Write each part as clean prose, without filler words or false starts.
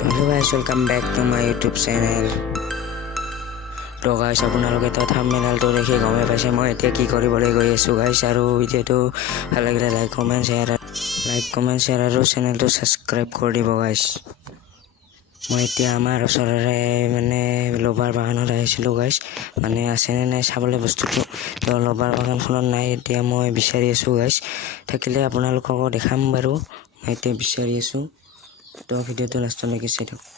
Hello guys, welcome back to my YouTube channel. তো গাইছ আপোনালোকে তো থাম্বনেইলটো দেখি গমে পাইছে মই এতিয়া কি কৰিবলৈ গৈ আছোঁ গাইছ আৰু ভিডিঅ'টো ভাল লাগিলে লাইক কমেণ্ট শ্বেয়াৰ আৰু চেনেলটো ছাবস্ক্ৰাইব কৰি দিব গাইছ। মই এতিয়া আমাৰ ওচৰৰে মানে লবাৰ বাগানত আহিছিলোঁ গাইছ, মানে আছেনে নাই চাবলৈ বস্তুটো। তো লবাৰ বাগানখনত নাই, এতিয়া মই বিচাৰি আছোঁ গাইছ, থাকিলে আপোনালোককো দেখাম বাৰু। মই এতিয়া বিচাৰি আছোঁ, তো ভিডিঅ'টো লাষ্টলৈকে চাই থাকক।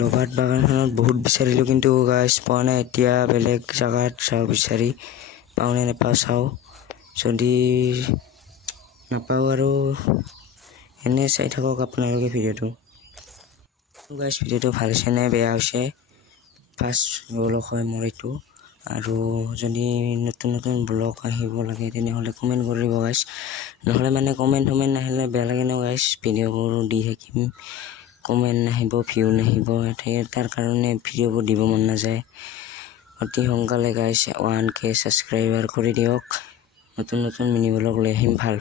লবাৰ বাগানখনত বহুত বিচাৰিলোঁ কিন্তু গাইছ পোৱা নাই। এতিয়া বেলেগ জেগাত চাওঁ, বিচাৰি পাওঁ নে নাপাওঁ চাওঁ, যদি নাপাওঁ আৰু এনে চাই থাকক আপোনালোকে ভিডিঅ'টো। গাইছ ভিডিঅ'টো ভাল হৈছে নে বেয়া হৈছে, ফাৰ্ষ্ট ব্লগ হয় মোৰ এইটো, আৰু যদি নতুন ব্লগ আহিব লাগে তেনেহ'লে কমেণ্ট কৰি দিব গাইছ, নহ'লে মানে কমেণ্ট নাহিলে বেয়া লাগে ন গাইছ, ভিডিঅ'বোৰ দি থাকিম কমেণ্ট নাহিব, ভিউ নাহিব, তাৰ কাৰণে ভিডিঅ'বোৰ দিব মন নাযায়। অতি সোনকালে গাইছ 1K ছাবস্ক্ৰাইবাৰ কৰি দিয়ক, নতুন মিনি ব্লগ লৈ আহিম ভাল।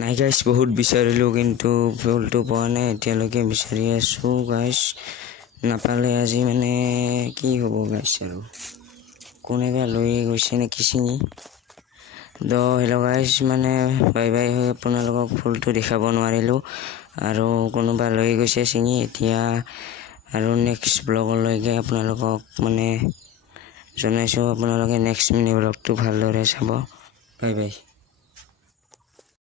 নাই গাইছ বহুত বিচাৰিলোঁ কিন্তু ফুলটো পোৱা নাই, এতিয়ালৈকে বিচাৰি আছোঁ গাইছ। নাপালে আজি মানে কি হ'ব গাইছ, আৰু কোনোবা লৈ গৈছে নেকি ছিঙি। তো হেল্ল' গাইছ, মানে বাই হৈ আপোনালোকক ফুলটো দেখাব নোৱাৰিলোঁ, আৰু কোনোবা লৈ গৈছে ছিঙি। এতিয়া আৰু নেক্সট ব্লগলৈকে আপোনালোকক মানে জনাইছোঁ, আপোনালোকে নেক্সট মিনি ব্লগটো ভালদৰে চাব। বাই।